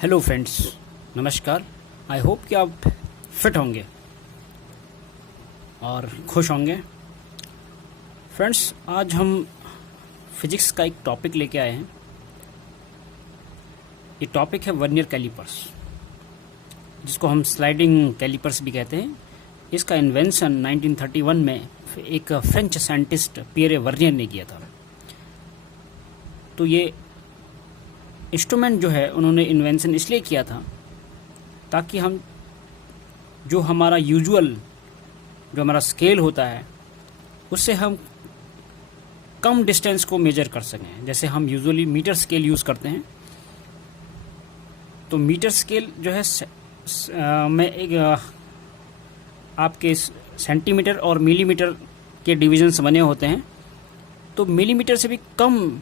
Hello friends, नमस्कार। I hope कि आप फिट होंगे और खुश होंगे। फ्रेंड्स, आज हम फिजिक्स का एक टॉपिक लेके आए हैं। ये टॉपिक है वर्नियर कैलिपर्स, जिसको हम स्लाइडिंग कैलिपर्स भी कहते हैं। इसका इन्वेंशन 1931 में एक फ्रेंच साइंटिस्ट पियरे वर्नियर ने किया था। तो ये इंस्ट्रूमेंट जो है उन्होंने इन्वेंशन इसलिए किया था ताकि हम जो हमारा स्केल होता है उससे हम कम डिस्टेंस को मेजर कर सकें। जैसे हम यूजुअली मीटर स्केल यूज़ करते हैं, तो मीटर स्केल जो है में एक आपके सेंटीमीटर और मिलीमीटर के डिविजन्स बने होते हैं। तो मिलीमीटर से भी कम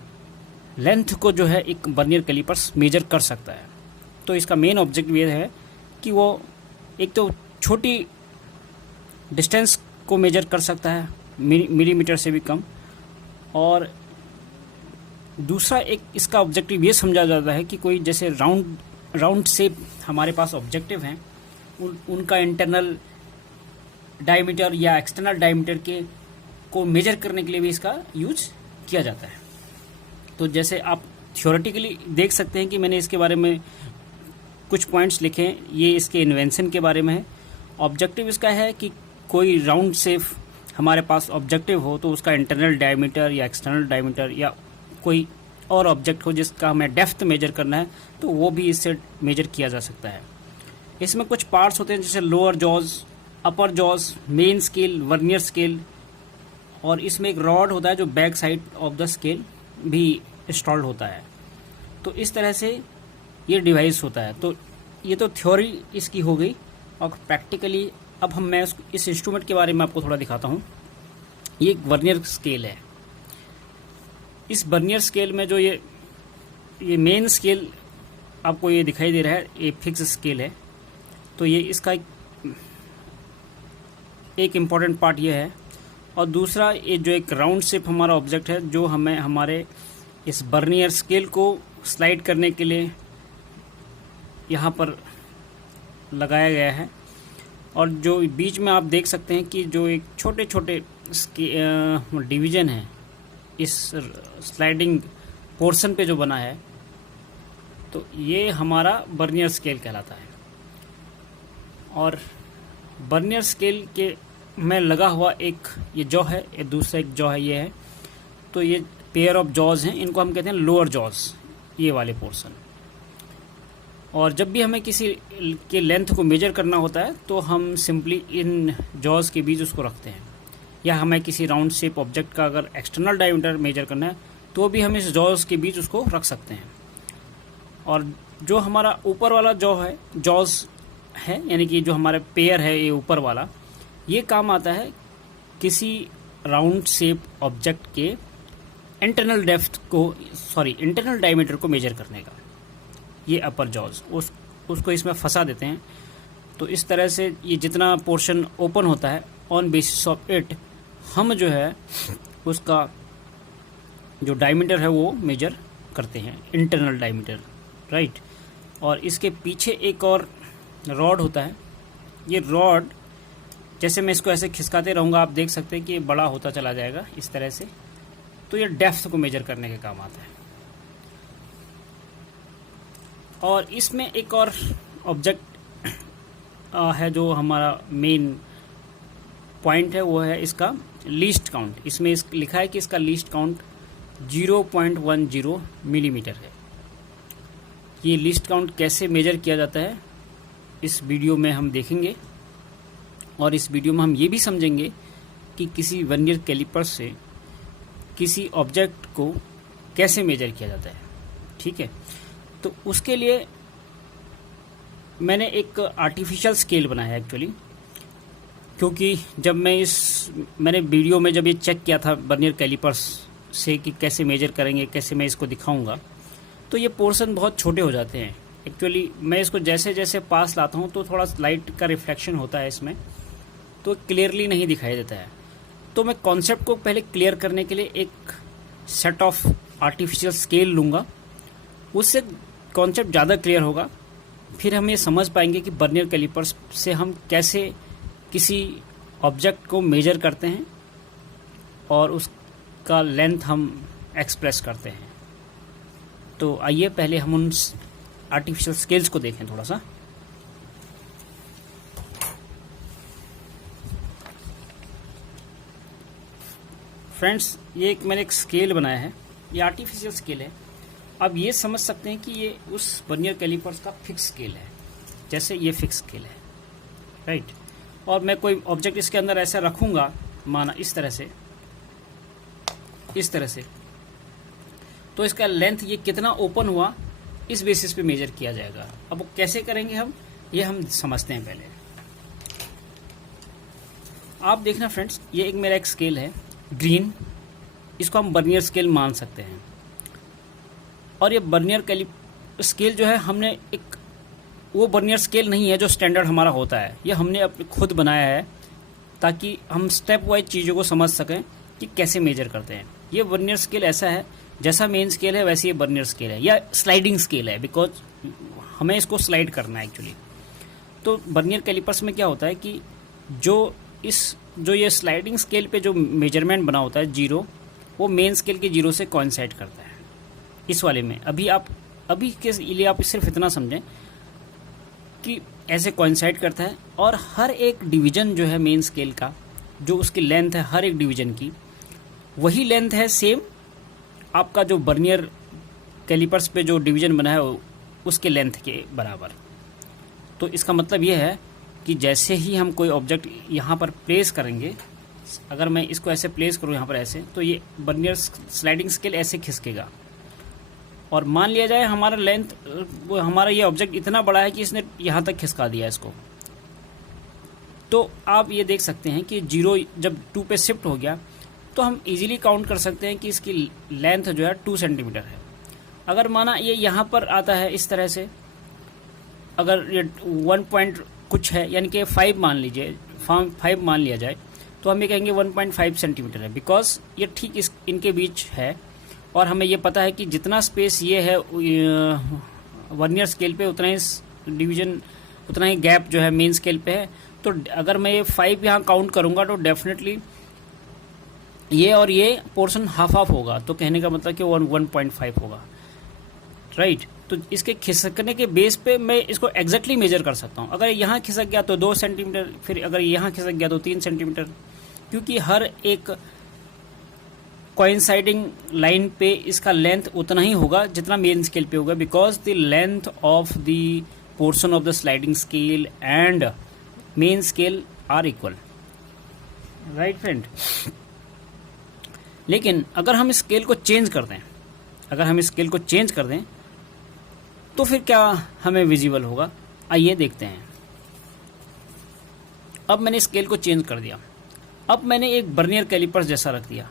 लेंथ को जो है एक वर्नियर कैलिपर्स मेजर कर सकता है। तो इसका मेन ऑब्जेक्टिव ये है कि वो एक तो छोटी डिस्टेंस को मेजर कर सकता है मिलीमीटर से भी कम, और दूसरा एक इसका ऑब्जेक्टिव ये समझा जाता है कि कोई जैसे राउंड शेप हमारे पास ऑब्जेक्टिव हैं, उनका इंटरनल डायमीटर या एक्सटर्नल डायमीटर के को मेजर करने के लिए भी इसका यूज किया जाता है। तो जैसे आप थ्योरेटिकली देख सकते हैं कि मैंने इसके बारे में कुछ पॉइंट्स लिखे हैं। ये इसके इन्वेंशन के बारे में है। ऑब्जेक्टिव इसका है कि कोई राउंड शेप हमारे पास ऑब्जेक्टिव हो तो उसका इंटरनल डायमीटर या एक्सटर्नल डायमीटर या कोई और ऑब्जेक्ट हो जिसका हमें डेप्थ मेजर करना है, तो वो भी इससे मेजर किया जा सकता है। इसमें कुछ पार्ट्स होते हैं जैसे lower jaws, upper jaws, main scale, vernier scale, और इसमें एक रॉड होता है जो back side of the scale भी इंस्टॉल्ड होता है। तो इस तरह से ये डिवाइस होता है। तो ये तो थ्योरी इसकी हो गई, और प्रैक्टिकली अब मैं इस इंस्ट्रूमेंट के बारे में आपको थोड़ा दिखाता हूँ। ये एक वर्नियर स्केल है। इस वर्नियर स्केल में जो ये मेन स्केल आपको ये दिखाई दे रहा है, ये फिक्स स्केल है। तो ये इसका एक इम्पॉर्टेंट पार्ट ये है, और दूसरा ये जो एक राउंड शेप हमारा ऑब्जेक्ट है जो हमें हमारे इस वर्नियर स्केल को स्लाइड करने के लिए यहाँ पर लगाया गया है। और जो बीच में आप देख सकते हैं कि जो एक छोटे छोटे डिवीज़न है इस स्लाइडिंग पोर्शन पे जो बना है, तो ये हमारा वर्नियर स्केल कहलाता है। और वर्नियर स्केल के में लगा हुआ एक ये जॉ है, ये दूसरा एक जॉ है, ये है। तो ये पेयर ऑफ जॉज हैं, इनको हम कहते हैं लोअर जॉज, ये वाले पोर्शन। और जब भी हमें किसी के लेंथ को मेजर करना होता है तो हम सिंपली इन जॉज के बीच उसको रखते हैं, या हमें किसी राउंड शेप ऑब्जेक्ट का अगर एक्सटर्नल डायमीटर मेजर करना है तो भी हम इस जॉज के बीच उसको रख सकते हैं। और जो हमारा ऊपर वाला जॉज है, यानी कि जो हमारा पेयर है ये ऊपर वाला, ये काम आता है किसी राउंड शेप ऑब्जेक्ट के इंटरनल डायमीटर को मेजर करने का। ये अपर जॉज उसको इसमें फंसा देते हैं। तो इस तरह से ये जितना पोर्शन ओपन होता है, ऑन बेसिस ऑफ इट हम जो है उसका जो डायमीटर है वो मेजर करते हैं, इंटरनल डायमीटर, राइट। और इसके पीछे एक और रॉड होता है। ये रॉड जैसे मैं इसको ऐसे खिसकाते रहूँगा, आप देख सकते हैं कि ये बड़ा होता चला जाएगा इस तरह से। तो ये डेप्थ को मेजर करने के काम आता है। और इसमें एक और ऑब्जेक्ट है जो हमारा मेन पॉइंट है, वो है इसका लीस्ट काउंट। इसमें लिखा है कि इसका लीस्ट काउंट 0.10 मिलीमीटर है। ये लीस्ट काउंट कैसे मेजर किया जाता है इस वीडियो में हम देखेंगे, और इस वीडियो में हम ये भी समझेंगे कि किसी वर्नियर कैलिपर से किसी ऑब्जेक्ट को कैसे मेजर किया जाता है, ठीक है। तो उसके लिए मैंने एक आर्टिफिशियल स्केल बनाया है एक्चुअली, क्योंकि जब मैंने वीडियो में जब ये चेक किया था वर्नियर कैलिपर्स से कि कैसे मेजर करेंगे, कैसे मैं इसको दिखाऊंगा, तो ये पोर्शन बहुत छोटे हो जाते हैं। एक्चुअली मैं इसको जैसे जैसे पास लाता हूँ तो थोड़ा लाइट का रिफ्लेक्शन होता है इसमें, तो क्लियरली नहीं दिखाई देता है। तो मैं कॉन्सेप्ट को पहले क्लियर करने के लिए एक सेट ऑफ आर्टिफिशियल स्केल लूँगा, उससे कॉन्सेप्ट ज़्यादा क्लियर होगा फिर हम ये समझ पाएंगे कि वर्नियर कैलिपर्स से हम कैसे किसी ऑब्जेक्ट को मेजर करते हैं और उसका लेंथ हम एक्सप्रेस करते हैं। तो आइए पहले हम उन आर्टिफिशियल स्केल्स को देखें थोड़ा सा। फ्रेंड्स, ये मैंने एक स्केल बनाया है, ये आर्टिफिशियल स्केल है। अब ये समझ सकते हैं कि ये उस वर्नियर कैलिपर्स का फिक्स स्केल है, जैसे ये फिक्स स्केल है, राइट। और मैं कोई ऑब्जेक्ट इसके अंदर ऐसा रखूँगा, माना इस तरह से, तो इसका लेंथ ये कितना ओपन हुआ इस बेसिस पे मेजर किया जाएगा। अब वो कैसे करेंगे ये हम समझते हैं पहले। आप देखना फ्रेंड्स, ये एक मेरा एक स्केल है ग्रीन, इसको हम वर्नियर स्केल मान सकते हैं। और ये वर्नियर स्केल जो है, हमने एक वो वर्नियर स्केल नहीं है जो स्टैंडर्ड हमारा होता है, ये हमने अपने खुद बनाया है ताकि हम स्टेप वाइज चीज़ों को समझ सकें कि कैसे मेजर करते हैं। ये वर्नियर स्केल ऐसा है, जैसा मेन स्केल है वैसे ये वर्नियर स्केल है, या स्लाइडिंग स्केल है, बिकॉज हमें इसको स्लाइड करना है एक्चुअली। तो वर्नियर कैलिपर्स में क्या होता है कि जो ये स्लाइडिंग स्केल पे जो मेजरमेंट बना होता है जीरो, वो मेन स्केल के जीरो से कोइंसाइड करता है। इस वाले में अभी के लिए आप सिर्फ इतना समझें कि ऐसे कोइंसाइड करता है, और हर एक डिवीजन जो है मेन स्केल का, जो उसकी लेंथ है हर एक डिवीजन की, वही लेंथ है सेम आपका जो वर्नियर कैलिपर्स पे जो डिवीजन बना है उसके लेंथ के बराबर। तो इसका मतलब ये है कि जैसे ही हम कोई ऑब्जेक्ट यहाँ पर प्लेस करेंगे, अगर मैं इसको ऐसे प्लेस करूँ यहाँ पर ऐसे, तो ये वर्नियर स्लाइडिंग स्केल ऐसे खिसकेगा। और मान लिया जाए हमारा लेंथ, हमारा ये ऑब्जेक्ट इतना बड़ा है कि इसने यहाँ तक खिसका दिया इसको, तो आप ये देख सकते हैं कि जीरो जब 2 पे शिफ्ट हो गया तो हम इजीली काउंट कर सकते हैं कि इसकी लेंथ जो है 2 सेंटीमीटर है। अगर माना ये यहाँ पर आता है इस तरह से, अगर ये 1 पॉइंट कुछ है, यानी कि 5 मान लीजिए, 5 मान लिया जाए, तो हम ये कहेंगे 1.5 सेंटीमीटर है, बिकॉज ये ठीक इनके बीच है। और हमें ये पता है कि जितना स्पेस ये है वर्नियर स्केल पे, उतना ही डिवीजन, उतना ही गैप जो है मेन स्केल पे है। तो अगर मैं ये 5 यहाँ काउंट करूँगा तो डेफिनेटली ये और ये पोर्शन हाफ होगा, तो कहने का मतलब कि 1.5 होगा, राइट। तो इसके खिसकने के बेस पे मैं इसको एग्जैक्टली मेजर कर सकता हूँ। अगर यहाँ खिसक गया तो 2 सेंटीमीटर, फिर अगर यहाँ खिसक गया तो 3 सेंटीमीटर, क्योंकि हर एक कोइंसाइडिंग लाइन पे इसका लेंथ उतना ही होगा जितना मेन स्केल पे होगा, because the length of the portion of the sliding scale and main scale are equal, right friend. लेकिन अगर हम स्केल को चेंज कर दें, तो फिर क्या हमें विजिबल होगा, आइए देखते हैं। अब मैंने स्केल को चेंज कर दिया, अब मैंने एक वर्नियर कैलिपर्स जैसा रख दिया।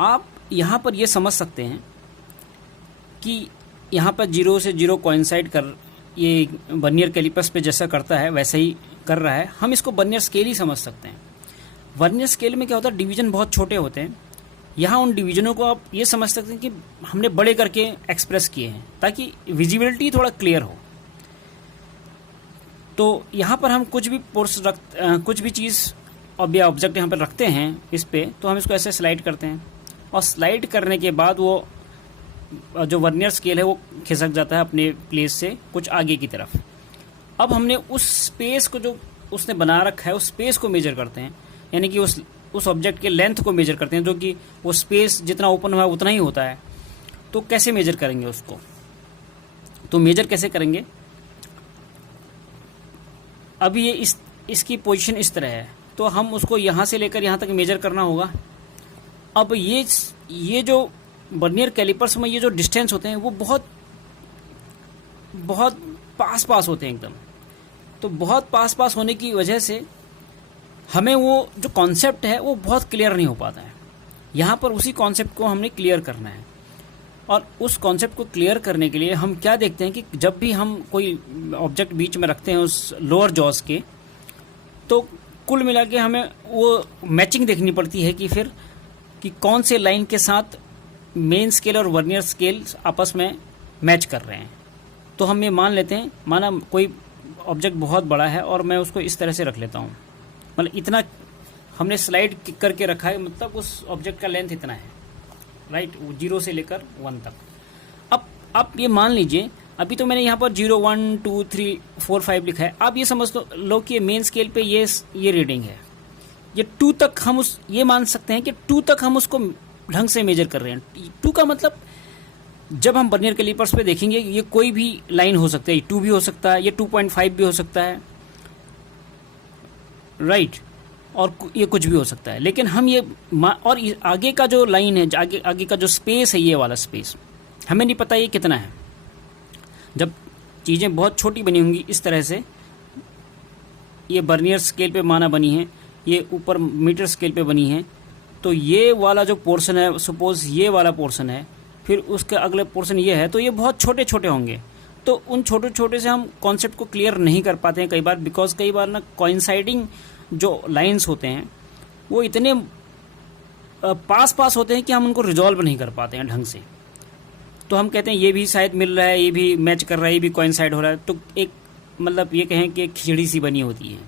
आप यहाँ पर ये समझ सकते हैं कि यहाँ पर 0 से 0 कोइंसाइड कर, ये वर्नियर कैलिपर्स पे जैसा करता है वैसे ही कर रहा है, हम इसको वर्नियर स्केल ही समझ सकते हैं। वर्नियर स्केल में क्या होता है, डिवीजन बहुत छोटे होते हैं। यहाँ उन डिवीजनों को आप ये समझ सकते हैं कि हमने बड़े करके एक्सप्रेस किए हैं ताकि विजिबिलिटी थोड़ा क्लियर हो। तो यहाँ पर हम कुछ भी चीज़ ऑब्जेक्ट यहाँ पर रखते हैं इस पे, तो हम इसको ऐसे स्लाइड करते हैं, और स्लाइड करने के बाद वो जो वर्नियर स्केल है वो खिसक जाता है अपने प्लेस से कुछ आगे की तरफ। अब हमने उस स्पेस को जो उसने बना रखा है उस स्पेस को मेजर करते हैं, यानी कि उस ऑब्जेक्ट के लेंथ को मेजर करते हैं, जो कि वो स्पेस जितना ओपन हुआ है उतना ही होता है। तो कैसे मेजर करेंगे उसको, तो मेजर कैसे करेंगे, अभी ये इसकी पोजीशन इस तरह है, तो हम उसको यहाँ से लेकर यहाँ तक मेजर करना होगा। अब ये जो वर्नियर कैलिपर्स में ये जो डिस्टेंस होते हैं वो बहुत बहुत पास होते हैं एकदम। तो बहुत पास होने की वजह से हमें वो जो कॉन्सेप्ट है वो बहुत क्लियर नहीं हो पाता है। यहाँ पर उसी कॉन्सेप्ट को हमने क्लियर करना है, और उस कॉन्सेप्ट को क्लियर करने के लिए हम क्या देखते हैं कि जब भी हम कोई ऑब्जेक्ट बीच में रखते हैं उस लोअर जॉस के, तो कुल मिला के हमें वो मैचिंग देखनी पड़ती है कि फिर कि कौन से लाइन के साथ मेन स्केल और वर्नियर स्केल आपस में मैच कर रहे हैं। तो हम ये मान लेते हैं, माना कोई ऑब्जेक्ट बहुत बड़ा है और मैं उसको इस तरह से रख लेता हूँ, मतलब इतना हमने स्लाइड करके रखा है, मतलब उस ऑब्जेक्ट का लेंथ इतना है, राइट, 0 से लेकर 1 तक। अब आप ये मान लीजिए, अभी तो मैंने यहाँ पर 0 1 2 3 4 5 लिखा है। आप ये समझ लो कि मेन स्केल पे ये रीडिंग है, ये 2 तक हम ये मान सकते हैं कि 2 तक हम उसको ढंग से मेजर कर रहे हैं। 2 का मतलब जब हम वर्नियर कैलिपर्स पे देखेंगे, ये कोई भी लाइन हो सकता है, 2 भी हो सकता है, ये 2.5 भी हो सकता है, राइट, और ये कुछ भी हो सकता है। लेकिन हम ये और आगे का जो लाइन है, आगे का जो स्पेस है, ये वाला स्पेस हमें नहीं पता ये कितना है। जब चीज़ें बहुत छोटी बनी होंगी इस तरह से, ये वर्नियर स्केल पे माना बनी है, ये ऊपर मीटर स्केल पे बनी है, तो ये वाला जो पोर्शन है, सपोज ये वाला पोर्शन है, फिर उसके अगले पोर्शन ये है, तो ये बहुत छोटे छोटे होंगे। तो उन छोटे छोटे से हम कॉन्सेप्ट को क्लियर नहीं कर पाते हैं कई बार, बिकॉज कई बार ना कोइंसाइडिंग जो लाइंस होते हैं वो इतने पास होते हैं कि हम उनको रिजॉल्व नहीं कर पाते हैं ढंग से। तो हम कहते हैं ये भी शायद मिल रहा है, ये भी मैच कर रहा है, ये भी कोइंसाइड हो रहा है, तो एक मतलब ये कहें कि एक खिचड़ी सी बनी होती है।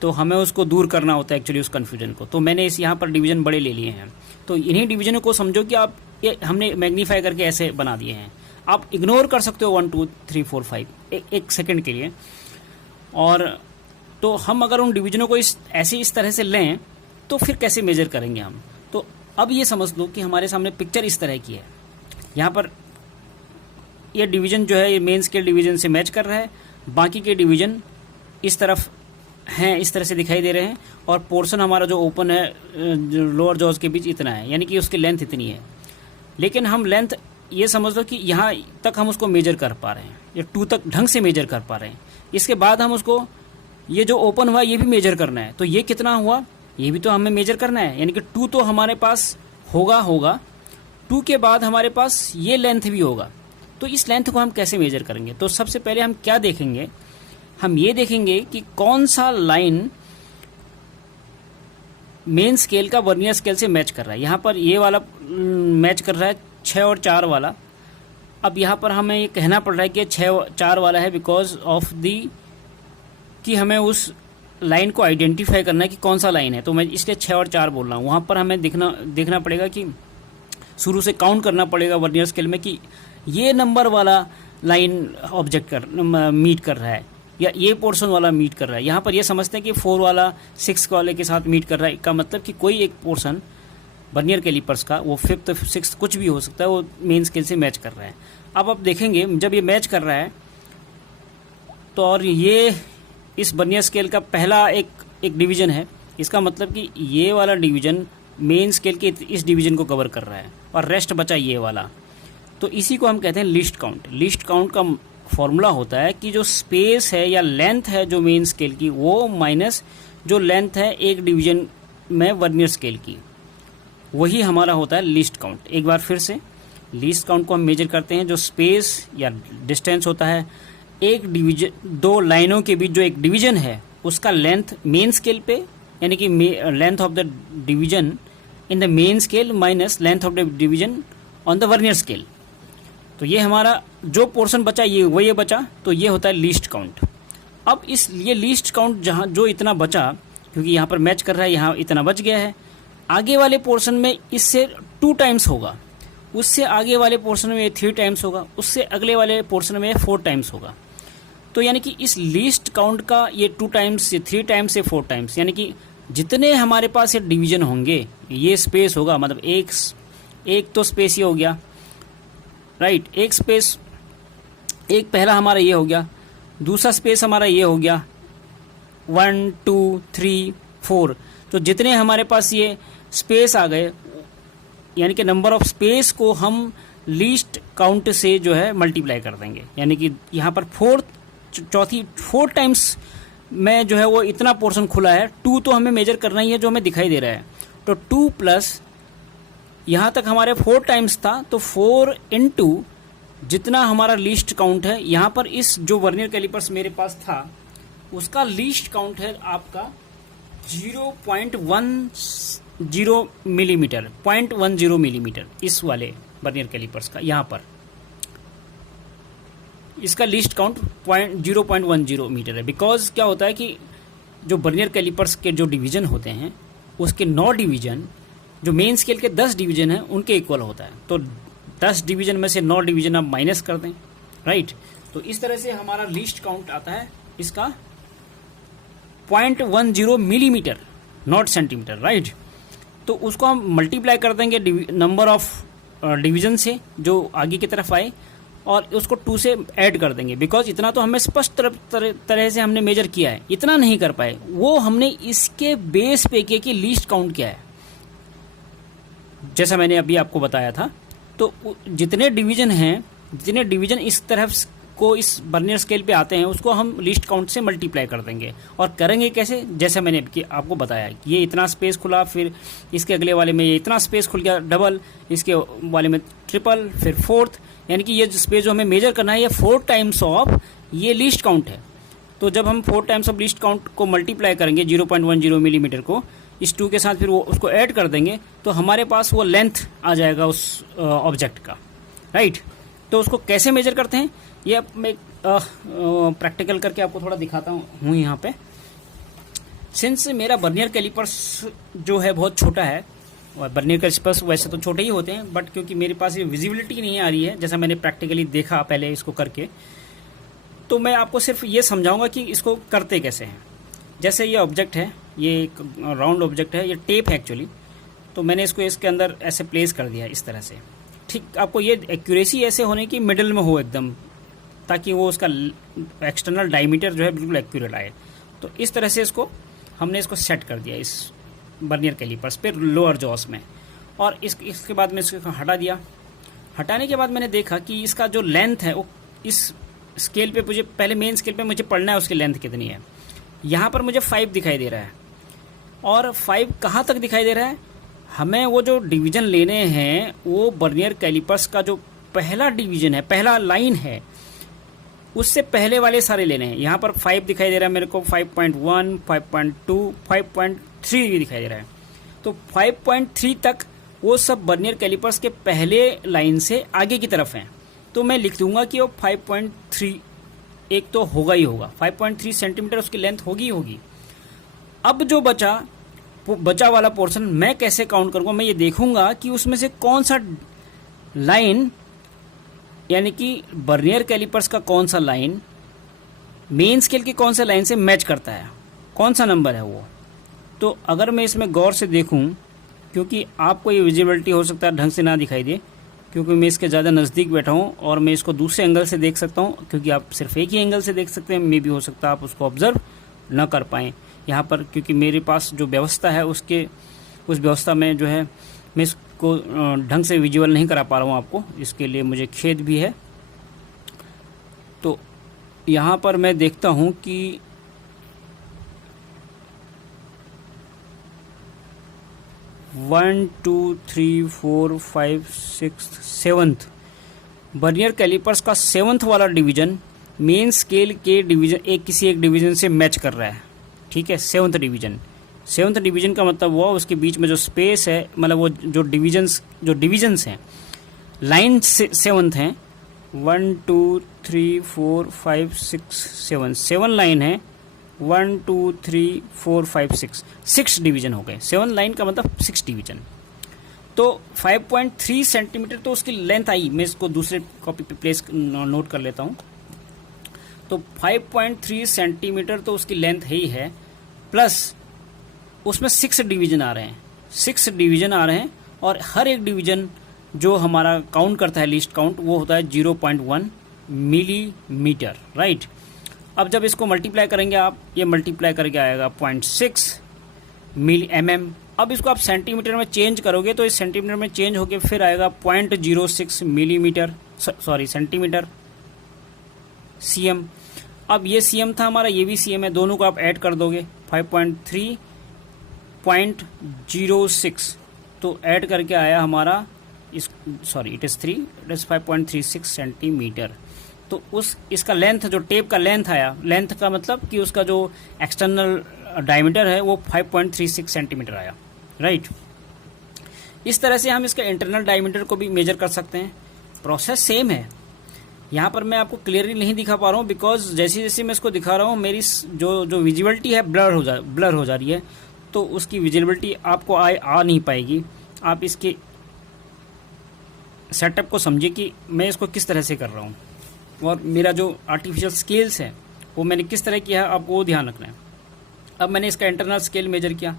तो हमें उसको दूर करना होता है एक्चुअली उस कन्फ्यूजन को। तो मैंने इस यहाँ पर डिवीजन बड़े ले लिए हैं। तो इन्हीं डिवीजनों को समझो कि आप ये हमने मैग्नीफाई करके ऐसे बना दिए हैं। आप इग्नोर कर सकते हो 1 2 3 4 5 एक सेकंड के लिए। और तो हम अगर उन डिवीजनों को इस तरह से लें तो फिर कैसे मेजर करेंगे हम। तो अब ये समझ लो कि हमारे सामने पिक्चर इस तरह की है। यहाँ पर ये डिवीजन जो है ये मेन स्केल डिवीजन से मैच कर रहा है, बाकी के डिवीजन इस तरफ हैं, इस तरह से दिखाई दे रहे हैं, और पोर्शन हमारा जो ओपन है लोअर जॉज के बीच इतना है, यानी कि उसकी लेंथ इतनी है। लेकिन हम लेंथ ये समझ लो कि यहाँ तक हम उसको मेजर कर पा रहे हैं, ये 2 तक ढंग से मेजर कर पा रहे हैं। इसके बाद हम उसको ये जो ओपन हुआ ये भी मेजर करना है, तो ये कितना हुआ ये भी तो हमें मेजर करना है, यानी कि 2 तो हमारे पास होगा 2 के बाद हमारे पास ये लेंथ भी होगा। तो इस लेंथ को हम कैसे मेजर करेंगे। तो सबसे पहले हम क्या देखेंगे, हम ये देखेंगे कि कौन सा लाइन मेन स्केल का वर्नियर स्केल से मैच कर रहा है। यहाँ पर ये वाला मैच कर रहा है 6 और 4 वाला। अब यहाँ पर हमें ये कहना पड़ रहा है कि 6 और 4 वाला है बिकॉज ऑफ दी कि हमें उस लाइन को आइडेंटिफाई करना है कि कौन सा लाइन है। तो मैं इसलिए 6 और 4 बोल रहा हूँ। वहाँ पर हमें देखना पड़ेगा कि शुरू से काउंट करना पड़ेगा वर्नियर स्केल में कि ये नंबर वाला लाइन ऑब्जेक्ट मीट कर रहा है या ये पोर्शन वाला मीट कर रहा है। यहाँ पर ये समझते हैं कि 4 वाला 6 वाले के साथ मीट कर रहा है, का मतलब कि कोई एक पोर्शन वर्नियर कैलिपर्स का, वो 5th 6th कुछ भी हो सकता है, वो मेन स्केल से मैच कर रहा है। अब आप देखेंगे जब ये मैच कर रहा है तो, और ये इस वर्नियर स्केल का पहला एक डिवीजन है, इसका मतलब कि ये वाला डिवीजन मेन स्केल के इस डिवीजन को कवर कर रहा है और रेस्ट बचा ये वाला। तो इसी को हम कहते हैं लीस्ट काउंट। लीस्ट काउंट का फॉर्मूला होता है कि जो स्पेस है या लेंथ है जो मेन स्केल की, वो माइनस जो लेंथ है एक डिवीजन में वर्नियर स्केल की, वही हमारा होता है लीस्ट काउंट। एक बार फिर से लीस्ट काउंट को हम मेजर करते हैं, जो स्पेस या डिस्टेंस होता है एक डिवीजन, 2 लाइनों के बीच जो एक डिवीजन है उसका लेंथ मेन स्केल पे, यानी कि length of the division in the main scale minus length of the division on the vernier scale. तो ये हमारा जो पोर्शन बचा ये बचा, तो ये होता है लीस्ट काउंट। अब ये लीस्ट काउंट जहाँ जो इतना बचा, क्योंकि यहाँ पर मैच कर रहा है, यहाँ इतना बच गया है, आगे वाले पोर्शन में इससे 2 टाइम्स होगा, उससे आगे वाले पोर्शन में 3 टाइम्स होगा, उससे अगले वाले पोर्शन में 4 टाइम्स होगा। तो यानी कि इस लीस्ट काउंट का ये 2 टाइम्स, ये 3 टाइम्स, ये 4 टाइम्स, यानी कि जितने हमारे पास ये डिवीजन होंगे ये स्पेस होगा, मतलब एक तो स्पेस ये हो गया, राइट, एक स्पेस, एक पहला हमारा ये हो गया, दूसरा स्पेस हमारा ये हो गया, 1 2 3 4। तो जितने हमारे पास ये स्पेस आ गए, यानी कि नंबर ऑफ स्पेस को हम लीस्ट काउंट से जो है मल्टीप्लाई कर देंगे, यानी कि यहाँ पर 4 टाइम्स में जो है वो इतना पोर्शन खुला है। 2 तो हमें मेजर करना ही है जो हमें दिखाई दे रहा है, तो 2 प्लस यहाँ तक हमारे 4 टाइम्स था, तो 4 इंटू जितना हमारा लीस्ट काउंट है। यहाँ पर इस जो वर्नियर कैलिपर्स मेरे पास था उसका लीस्ट काउंट है आपका 0.10 मिलीमीटर, 0.10 मिलीमीटर, इस वाले वर्नियर कैलिपर्स का। यहाँ पर इसका लीस्ट काउंट 0.10 मीटर है। बिकॉज क्या होता है कि जो बर्नियर कैलिपर्स के जो डिवीजन होते हैं उसके 9 डिवीजन जो मेन स्केल के 10 डिवीजन हैं उनके इक्वल होता है। तो 10 डिवीजन में से 9 डिवीजन आप माइनस कर दें, राइट। तो इस तरह से हमारा लीस्ट काउंट आता है इसका 0.10 मिलीमीटर, नॉट सेंटीमीटर, राइट। तो उसको हम मल्टीप्लाई कर देंगे नंबर ऑफ डिवीजन से जो आगे की तरफ आए और उसको 2 से ऐड कर देंगे। बिकॉज इतना तो हमें स्पष्ट तरह से हमने मेजर किया है, इतना नहीं कर पाए, वो हमने इसके बेस पे किया कि लीस्ट काउंट क्या है, जैसा मैंने अभी आपको बताया था। तो जितने डिवीजन इस तरफ को इस बर्नियर स्केल पे आते हैं उसको हम लीस्ट काउंट से मल्टीप्लाई कर देंगे। और करेंगे कैसे, जैसे मैंने आपको बताया कि ये इतना स्पेस खुला, फिर इसके अगले वाले में ये इतना स्पेस खुल गया डबल, इसके वाले में ट्रिपल, फिर फोर्थ, यानी कि ये स्पेस जो हमें मेजर करना है ये 4 टाइम्स ऑफ ये लीस्ट काउंट है। तो जब हम 4 टाइम्स ऑफ लीस्ट काउंट को मल्टीप्लाई करेंगे 0.10 मिलीमीटर को इस 2 के साथ, फिर वो उसको ऐड कर देंगे तो हमारे पास वो लेंथ आ जाएगा उस ऑब्जेक्ट का, राइट। तो उसको कैसे मेजर करते हैं ये अब मैं प्रैक्टिकल करके आपको थोड़ा दिखाता हूँ यहाँ पे। सिंस मेरा बर्नियर कैलिपर्स जो है बहुत छोटा है, और बर्नियर कैलिपर्स वैसे तो छोटे ही होते हैं, बट क्योंकि मेरे पास ये विजिबिलिटी नहीं आ रही है जैसा मैंने प्रैक्टिकली देखा पहले इसको करके, तो मैं आपको सिर्फ ये समझाऊंगा कि इसको करते कैसे हैं। जैसे ये ऑब्जेक्ट है, ये एक राउंड ऑब्जेक्ट है, ये टेप है एक्चुअली, तो मैंने इसको इसके अंदर ऐसे प्लेस कर दिया इस तरह से। ठीक, आपको ये एक्यूरेसी ऐसे होने की मिडिल में हो एकदम, ताकि वो उसका एक्सटर्नल डायमीटर जो है बिल्कुल एक्यूरेट आए। तो इस तरह से हमने इसको सेट कर दिया इस बर्नियर कैलिपर्स पे लोअर जॉस में। और इसके बाद मैं इसको हटा दिया। हटाने के बाद मैंने देखा कि इसका जो लेंथ है वो इस स्केल पे मुझे पहले मेन स्केल पे मुझे पढ़ना है उसकी लेंथ कितनी है। यहाँ पर मुझे 5 दिखाई दे रहा है, और 5 कहाँ तक दिखाई दे रहा है, हमें वो जो डिवीजन लेने हैं वो बर्नियर कैलिपर्स का जो पहला डिवीजन है, पहला लाइन है, उससे पहले वाले सारे लेने हैं। यहाँ पर 5 दिखाई दे रहा है मेरे को, 5.1, 5.2, 5.3 भी दिखाई दे रहा है। तो 5.3 तक वो सब बर्नियर कैलिपर्स के पहले लाइन से आगे की तरफ हैं। तो मैं लिख दूंगा कि वो 5.3 एक तो होगा ही होगा, 5.3 सेंटीमीटर उसकी लेंथ होगी ही होगी। अब जो बचा वाला पोर्शन मैं कैसे काउंट करूँगा, मैं ये देखूंगा कि उसमें से कौन सा लाइन, यानी कि बर्नियर कैलिपर्स का कौन सा लाइन मेन स्केल की कौन सा लाइन से मैच करता है, कौन सा नंबर है वो। तो अगर मैं इसमें गौर से देखूं, क्योंकि आपको ये विजिबिलिटी हो सकता है ढंग से ना दिखाई दे, क्योंकि मैं इसके ज़्यादा नज़दीक बैठा हूँ और मैं इसको दूसरे एंगल से देख सकता हूँ, क्योंकि आप सिर्फ एक ही एंगल से देख सकते हैं, मे भी हो सकता है आप उसको ऑब्जर्व ना कर पाएँ यहाँ पर, क्योंकि मेरे पास जो व्यवस्था है उस व्यवस्था में जो है मैं इसको ढंग से विजुअल नहीं करा पा रहा हूँ आपको, इसके लिए मुझे खेद भी है। तो यहाँ पर मैं देखता हूँ कि one two three four 5 6 7 vernier callipers का 7th वाला डिवीजन मेन स्केल के डिवीजन किसी एक डिवीजन से मैच कर रहा है, ठीक है। 7th डिवीजन का मतलब वो उसके बीच में जो स्पेस है, मतलब वो जो डिवीजन्स हैं, लाइन 7th हैं, 1 2 3 4 5 6 7 लाइन है, 1 2 3 4 5 6 डिवीजन हो गए। 7 लाइन का मतलब 6 डिवीजन। तो 5.3 सेंटीमीटर तो उसकी लेंथ आई। मैं इसको दूसरे कॉपी पे प्लेस नोट कर लेता हूँ। तो 5.3 सेंटीमीटर तो उसकी लेंथ है, प्लस उसमें 6 डिवीजन आ रहे हैं, 6 डिवीजन आ रहे हैं, और हर एक डिवीजन जो हमारा काउंट करता है लीस्ट काउंट वो होता है 0.1 मिलीमीटर, राइट। अब जब इसको मल्टीप्लाई करेंगे आप, ये मल्टीप्लाई करके आएगा 0.6 mm। अब इसको आप सेंटीमीटर में चेंज करोगे तो इस सेंटीमीटर में चेंज होके फिर आएगा 0.06 मिलीमीटर, सॉरी सेंटीमीटर, cm। अब ये cm था हमारा, ये भी cm है, दोनों को आप ऐड कर दोगे 5.3.06, तो ऐड करके आया हमारा इट इज़ 5.36 सेंटीमीटर। तो इसका लेंथ, जो टेप का लेंथ आया, लेंथ का मतलब कि उसका जो एक्सटर्नल डायमीटर है वो 5.36 सेंटीमीटर आया, राइट। इस तरह से हम इसका इंटरनल डायमीटर को भी मेजर कर सकते हैं। प्रोसेस सेम है, यहाँ पर मैं आपको क्लियरली नहीं दिखा पा रहा हूँ, बिकॉज जैसे जैसे मैं इसको दिखा रहा हूँ मेरी जो विजिबिलिटी है ब्लर हो जा रही है, तो उसकी विजिबिलिटी आपको आ नहीं पाएगी। आप इसके सेटअप को समझिए कि मैं इसको किस तरह से कर रहा हूँ, और मेरा जो आर्टिफिशियल स्केल्स है वो मैंने किस तरह किया है, आपको वो ध्यान रखना है। अब मैंने इसका इंटरनल स्केल मेजर किया।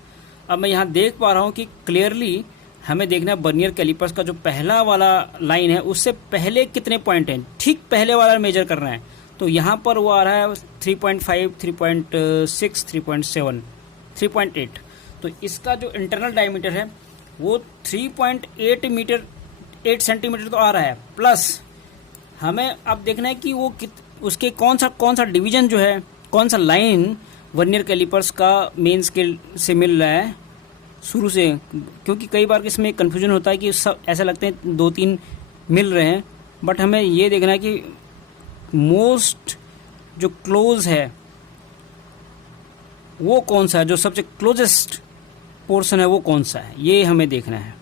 अब मैं यहाँ देख पा रहा हूँ कि क्लियरली हमें देखना है बर्नियर कैलिपर्स का जो पहला वाला लाइन है उससे पहले कितने पॉइंट हैं, ठीक पहले वाला मेजर करना है। तो यहाँ पर वो आ रहा है 3.5, 3.6, 3.7, 3.8। तो इसका जो इंटरनल डायमीटर है वो 3.8 सेंटीमीटर तो आ रहा है, प्लस हमें अब देखना है कि वो उसके कौन सा डिवीजन जो है, कौन सा लाइन वर्नियर कैलिपर्स का मेन स्केल से मिल रहा है शुरू से, क्योंकि कई बार इसमें कन्फ्यूजन होता है कि सब ऐसा लगते हैं 2-3 मिल रहे हैं, बट हमें ये देखना है कि मोस्ट जो क्लोज है वो कौन सा है, जो सबसे क्लोजेस्ट पोर्शन है वो कौन सा है, ये हमें देखना है।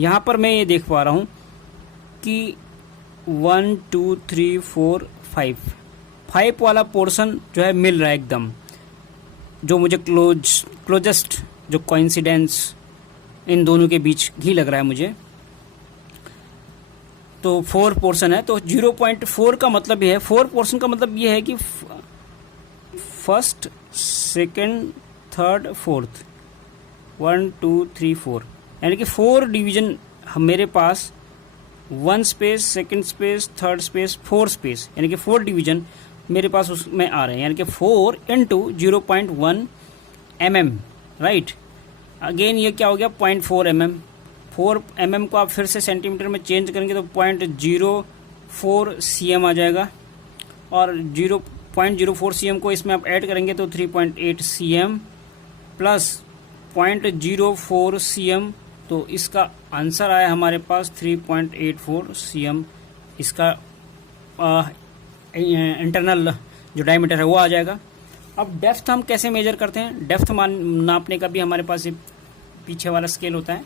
यहाँ पर मैं ये देख पा रहा हूँ कि 1 2 3 4 5 वाला पोर्शन जो है मिल रहा है एकदम, जो मुझे क्लोजेस्ट जो कोइंसिडेंस इन दोनों के बीच ही लग रहा है मुझे। तो 4 पोर्शन है, तो 0.4 का मतलब ये है, 4 पोर्शन का मतलब ये है कि फर्स्ट, सेकंड, थर्ड, फोर्थ, 1 2 3 4, यानी कि 4 डिवीजन मेरे पास 1 space, second space, third space, 4 space, यानी कि 4 डिवीजन मेरे पास उसमें आ रहे हैं, यानी कि 4 इंटू 0.1 mm, राइट। अगेन ये क्या हो गया 0.4 mm। 4 mm को आप फिर से सेंटीमीटर में चेंज करेंगे तो 0.04 cm आ जाएगा, और 0.04 cm को इसमें आप ऐड करेंगे तो 3.8 cm प्लस 0.04 cm, तो इसका आंसर आया हमारे पास 3.84 cm। इसका इंटरनल जो डायमीटर है वो आ जाएगा। अब डेप्थ हम कैसे मेजर करते हैं, डेप्थ नापने का भी हमारे पास ये पीछे वाला स्केल होता है।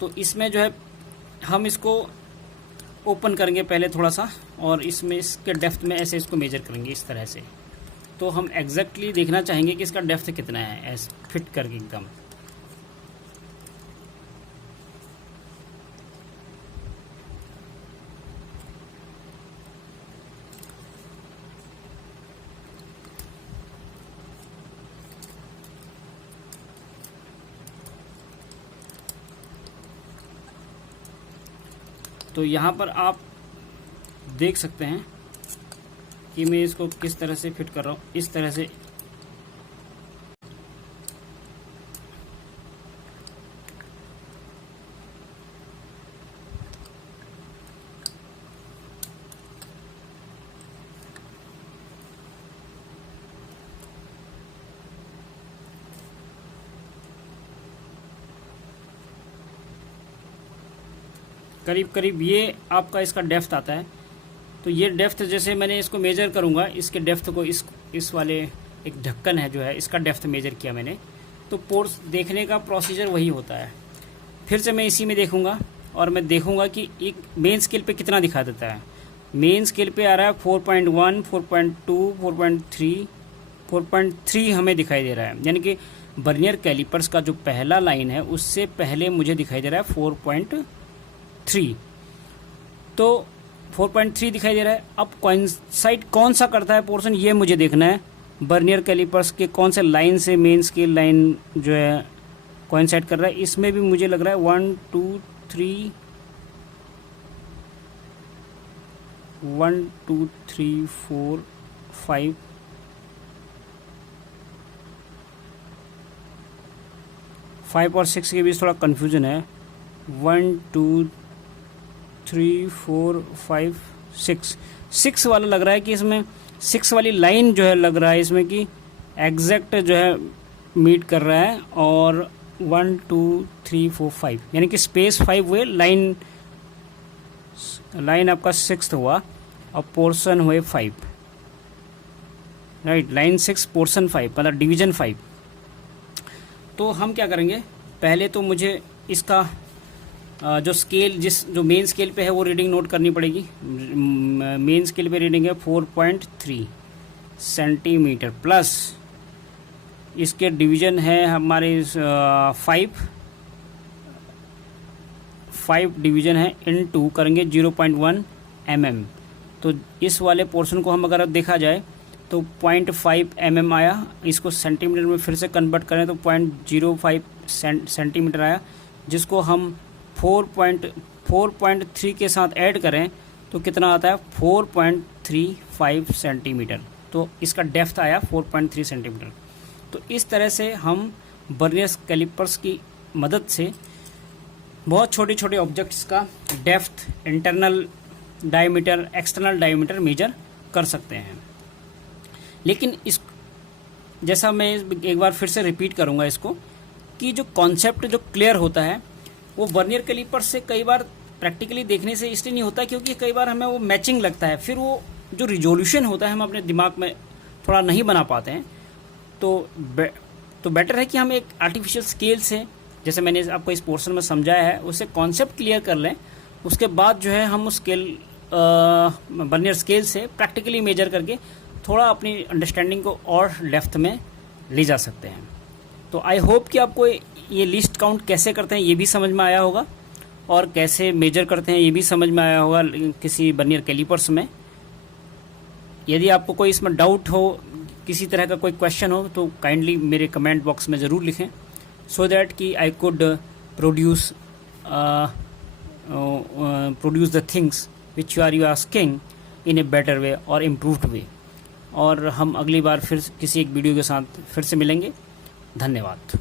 तो इसमें जो है हम इसको ओपन करेंगे पहले थोड़ा सा, और इसमें इसके डेप्थ में ऐसे इसको मेजर करेंगे इस तरह से। तो हम एग्जैक्टली देखना चाहेंगे कि इसका डेप्थ कितना है, ऐसे फिट करके एकदम। तो यहाँ पर आप देख सकते हैं कि मैं इसको किस तरह से फिट कर रहा हूँ, इस तरह से। करीब करीब ये आपका इसका डेप्थ आता है। तो ये डेप्थ जैसे मैंने इसको मेजर करूँगा, इसके डेप्थ को इस वाले एक ढक्कन है जो है इसका डेप्थ मेजर किया मैंने, तो पोर्स देखने का प्रोसीजर वही होता है। फिर से मैं इसी में देखूँगा और मैं देखूँगा कि एक मेन स्केल पे कितना दिखा देता है। मेन स्केल पे आ रहा है 4.1, 4.2, 4.3, 4.3 हमें दिखाई दे रहा है, यानी कि वर्नियर कैलिपर्स का जो पहला लाइन है उससे पहले मुझे दिखाई दे रहा है 4.3। तो 4.3 दिखाई दे रहा है। अब कोइंसाइड कौन सा करता है पोर्शन, ये मुझे देखना है। वर्नियर कैलिपर्स के कौन से लाइन से मेन स्केल लाइन जो है कोइंसाइड कर रहा है, इसमें भी मुझे लग रहा है 1 2 3 1 2 3 4 5 5 और 6 के बीच थोड़ा कन्फ्यूजन है। 1 2 3 4 5 6 वाला लग रहा है कि इसमें 6 वाली लाइन जो है लग रहा है इसमें कि एग्जैक्ट जो है मीट कर रहा है। और 1 2 3 4 5 यानी कि स्पेस 5 हुए, लाइन आपका 6 हुआ और पोर्शन हुए 5, राइट। लाइन 6 पोर्शन 5 मतलब डिवीजन 5। तो हम क्या करेंगे, पहले तो मुझे इसका जो स्केल जो मेन स्केल पे है वो रीडिंग नोट करनी पड़ेगी। मेन स्केल पे रीडिंग है 4.3 सेंटीमीटर प्लस इसके डिवीजन है हमारे 5 डिवीजन है इनटू करेंगे 0.1 mm। तो इस वाले पोर्शन को हम अगर देखा जाए तो 0.5 mm आया, इसको सेंटीमीटर में फिर से कन्वर्ट करें तो 0.05 सेंटीमीटर आया, जिसको हम 4.3 के साथ ऐड करें तो कितना आता है 4.35 सेंटीमीटर। तो इसका डेप्थ आया 4.3 सेंटीमीटर। तो इस तरह से हम वर्नियर कैलिपर्स की मदद से बहुत छोटे छोटे ऑब्जेक्ट्स का depth, internal diameter, external diameter measure कर सकते हैं। लेकिन इस जैसा मैं एक बार फिर से रिपीट करूंगा इसको, कि जो कॉन्सेप्ट जो क्लियर होता है वो वर्नियर कैलिपर से कई बार प्रैक्टिकली देखने से इसलिए नहीं होता क्योंकि कई बार हमें वो मैचिंग लगता है, फिर वो जो रिजोल्यूशन होता है हम अपने दिमाग में थोड़ा नहीं बना पाते हैं। तो बेटर है कि हम एक आर्टिफिशियल स्केल से, जैसे मैंने आपको इस पोर्शन में समझाया है, उससे कॉन्सेप्ट क्लियर कर लें। उसके बाद जो है हम उस वर्नियर स्केल से प्रैक्टिकली मेजर करके थोड़ा अपनी अंडरस्टैंडिंग को और डेप्थ में ले जा सकते हैं। तो आई होप कि आपको ये लिस्ट काउंट कैसे करते हैं ये भी समझ में आया होगा, और कैसे मेजर करते हैं ये भी समझ में आया होगा किसी वर्नियर कैलिपर्स में। यदि आपको कोई इसमें डाउट हो, किसी तरह का कोई क्वेश्चन हो, तो काइंडली मेरे कमेंट बॉक्स में ज़रूर लिखें, सो दैट कि I could produce the things which you are asking in a better way और इम्प्रूव्ड वे। और हम अगली बार फिर किसी एक वीडियो के साथ फिर से मिलेंगे। धन्यवाद।